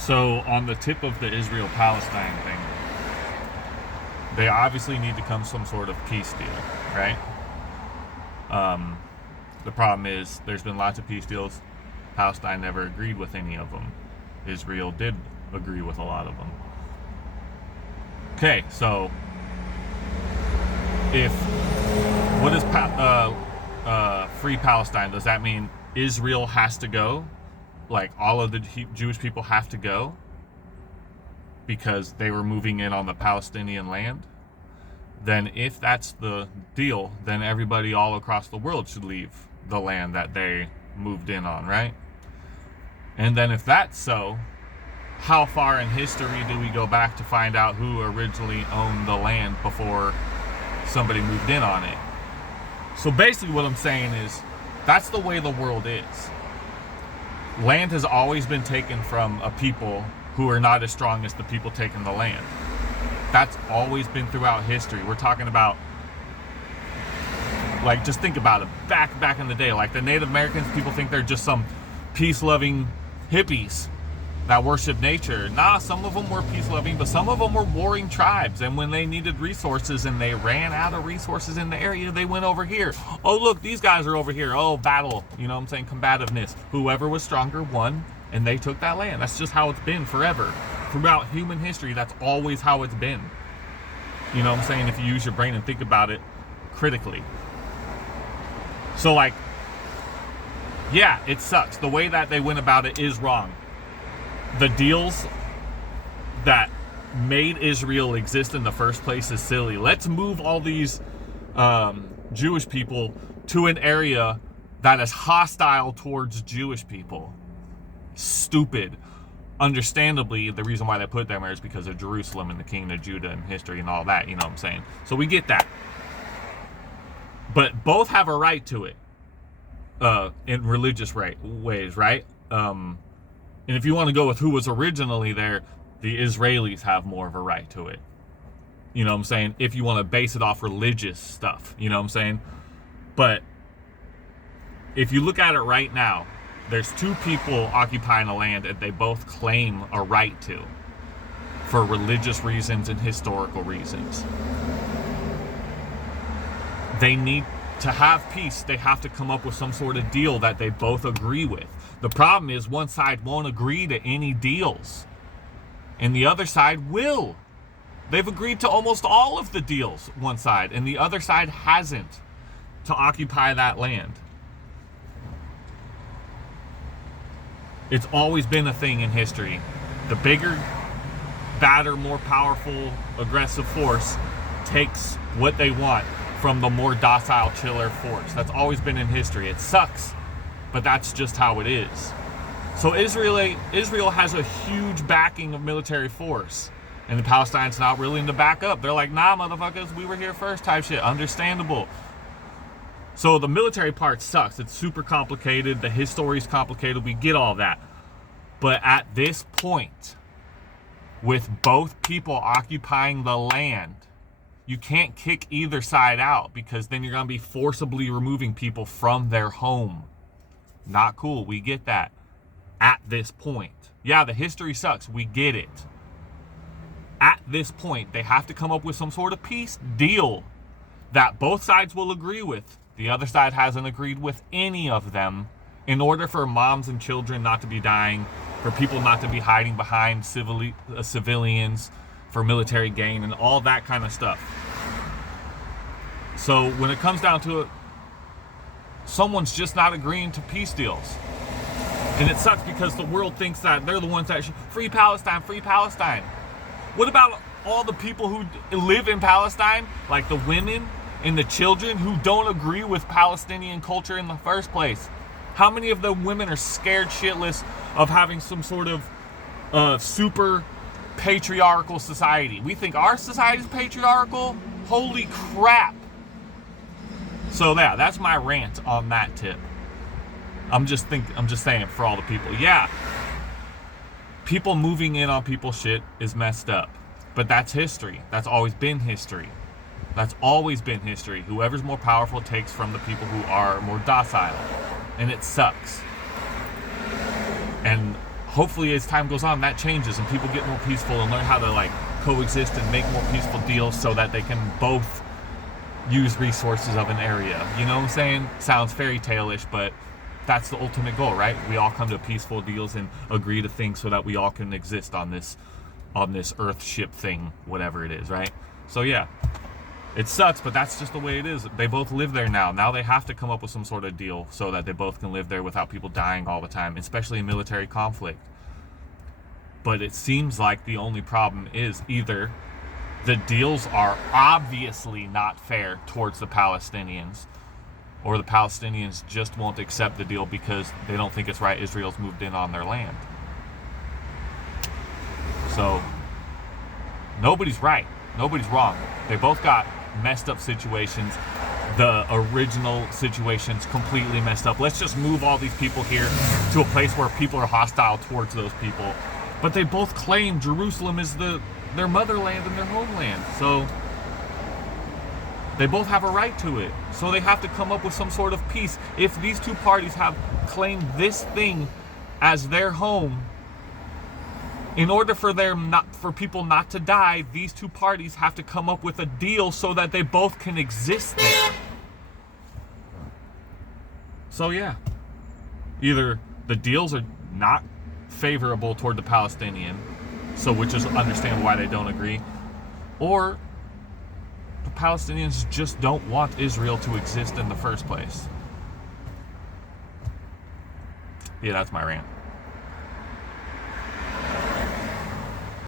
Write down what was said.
So on the tip of the Israel-Palestine thing, they obviously need to come some sort of peace deal, right? The problem is there's been lots of peace deals. Palestine never agreed with any of them. Israel did agree with a lot of them. Okay, so what is free Palestine? Does that mean Israel has to go? Like all of the Jewish people have to go because they were moving in on the Palestinian land? Then if that's the deal, then everybody all across the world should leave the land that they moved in on, right? And then if that's so, how far in history do we go back to find out who originally owned the land before somebody moved in on it? So basically what I'm saying is, that's the way the world is. Land has always been taken from a people who are not as strong as the people taking the land. That's always been throughout history. We're talking about, like, just think about it. Back in the day, like the Native Americans, people think they're just some peace-loving hippies that worship nature. Nah, some of them were peace-loving, but some of them were warring tribes. And when they needed resources and they ran out of resources in the area, they went over here. Oh, look, these guys are over here. Oh, battle. You know what I'm saying? Combativeness. Whoever was stronger won, and they took that land. That's just how it's been forever. Throughout human history, that's always how it's been. You know what I'm saying? If you use your brain and think about it critically. So, like, yeah, it sucks. The way that they went about it is wrong. The deals that made Israel exist in the first place is silly. Let's move all these Jewish people to an area that is hostile towards Jewish people. Stupid. Understandably, the reason why they put them there is because of Jerusalem and the King of Judah and history and all that, you know what I'm saying? So we get that. But both have a right to it in religious ways, right? And if you want to go with who was originally there, the Israelis have more of a right to it. You know what I'm saying? If you want to base it off religious stuff, you know what I'm saying? But if you look at it right now, there's two people occupying a land that they both claim a right to for religious reasons and historical reasons. They need to have peace. They have to come up with some sort of deal that they both agree with. The problem is one side won't agree to any deals, and the other side will. They've agreed to almost all of the deals, one side, and the other side hasn't, to occupy that land. It's always been a thing in history. The bigger, badder, more powerful, aggressive force takes what they want from the more docile, chiller force. That's always been in history. It sucks, but that's just how it is. So Israel has a huge backing of military force, and Palestine's not willing to back up. They're like, nah, motherfuckers, we were here first type shit. Understandable. So the military part sucks. It's super complicated. The history's complicated. We get all that. But at this point, with both people occupying the land, you can't kick either side out, because then you're going to be forcibly removing people from their home. Not cool. We get that. At this point. Yeah, the history sucks. We get it. At this point, they have to come up with some sort of peace deal that both sides will agree with. The other side hasn't agreed with any of them, in order for moms and children not to be dying, for people not to be hiding behind civilians for military gain and all that kind of stuff. So when it comes down to it, someone's just not agreeing to peace deals. And it sucks because the world thinks that they're the ones that should free Palestine, free Palestine. What about all the people who live in Palestine, like the women and the children who don't agree with Palestinian culture in the first place? How many of the women are scared shitless of having some sort of super patriarchal society? We think our society is patriarchal? Holy crap. So yeah, that's my rant on that tip. I'm just saying for all the people. Yeah, people moving in on people's shit is messed up. But that's history. That's always been history. That's always been history. Whoever's more powerful takes from the people who are more docile. And it sucks. And hopefully as time goes on, that changes and people get more peaceful and learn how to like coexist and make more peaceful deals so that they can both use resources of an area. You know what I'm saying? Sounds fairy tale-ish, but that's the ultimate goal, right? We all come to peaceful deals and agree to things so that we all can exist on this earth ship thing, whatever it is, right? So yeah, it sucks, but that's just the way it is. They both live there now. Now they have to come up with some sort of deal so that they both can live there without people dying all the time, especially in military conflict. But it seems like the only problem is either the deals are obviously not fair towards the Palestinians, or the Palestinians just won't accept the deal because they don't think it's right Israel's moved in on their land. So, nobody's right. Nobody's wrong. They both got messed up situations. The original situation's completely messed up. Let's just move all these people here to a place where people are hostile towards those people. But they both claim Jerusalem is their motherland and their homeland. So they both have a right to it. So they have to come up with some sort of peace. If these two parties have claimed this thing as their home, in order for people not to die, these two parties have to come up with a deal so that they both can exist there. So yeah, either the deals are not favorable toward the Palestinian, so which is understand why they don't agree, or the Palestinians just don't want Israel to exist in the first place. Yeah, that's my rant.